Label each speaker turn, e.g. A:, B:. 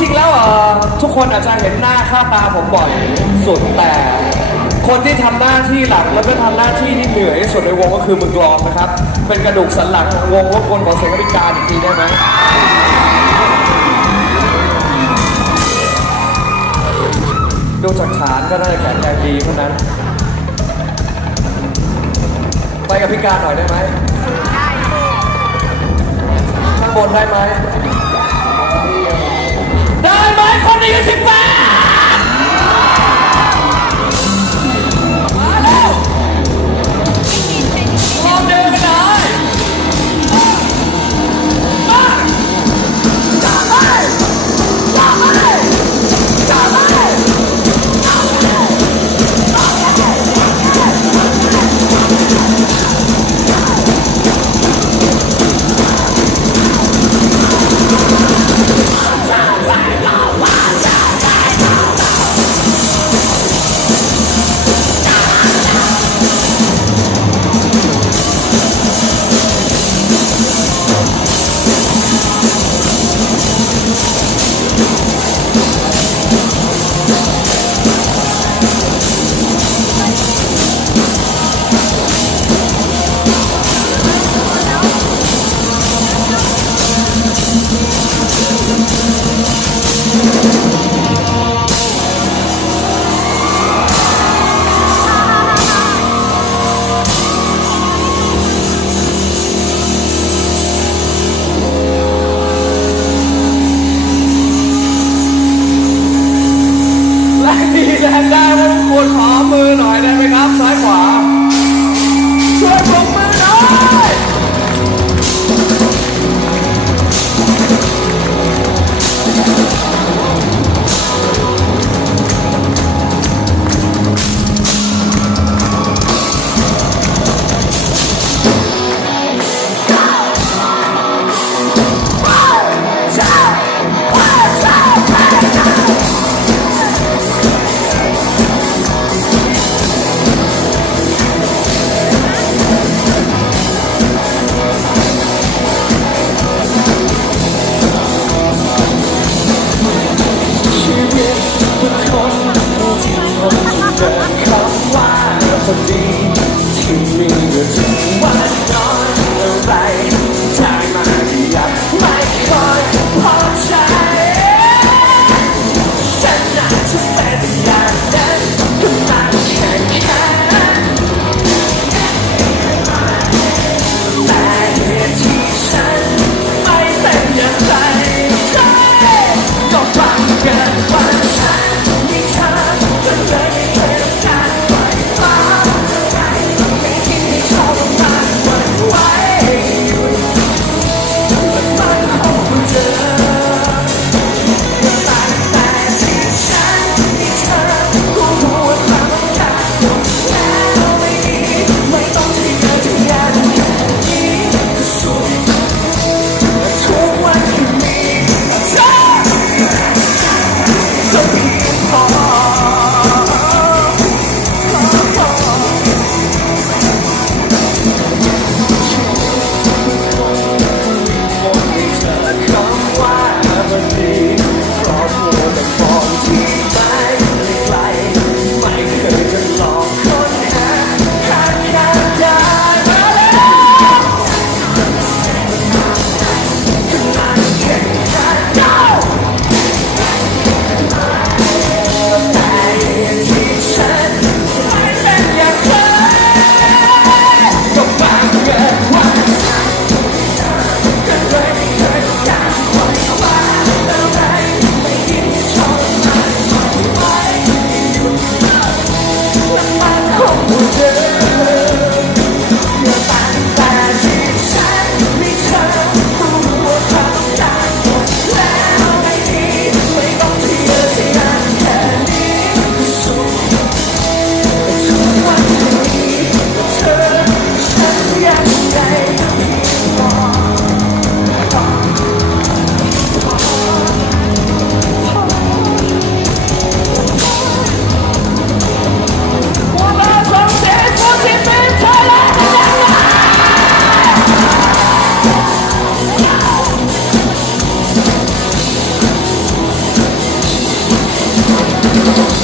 A: จริงแล้วทุกคนอาจจะเห็นหน้าค่าตาผมบ่อยสุดแต่คนที่ทำหน้าที่หลักแล้วก็ทำหน้าที่ที่เหนื่อยที่สุดในวงก็คือมือกลองนะครับ เป็นกระดูกสันหลังของวงรบกวนขอเสียงกริการอีกทีได้ไหมดูจากฐานก็น่าจะแข็งแรงดีเท่านั้น ไปกับพิการหน่อยได้ไหมข้างบนได้ไหม ไหมคนอายุสิบแปด Thank you. to be Thank you.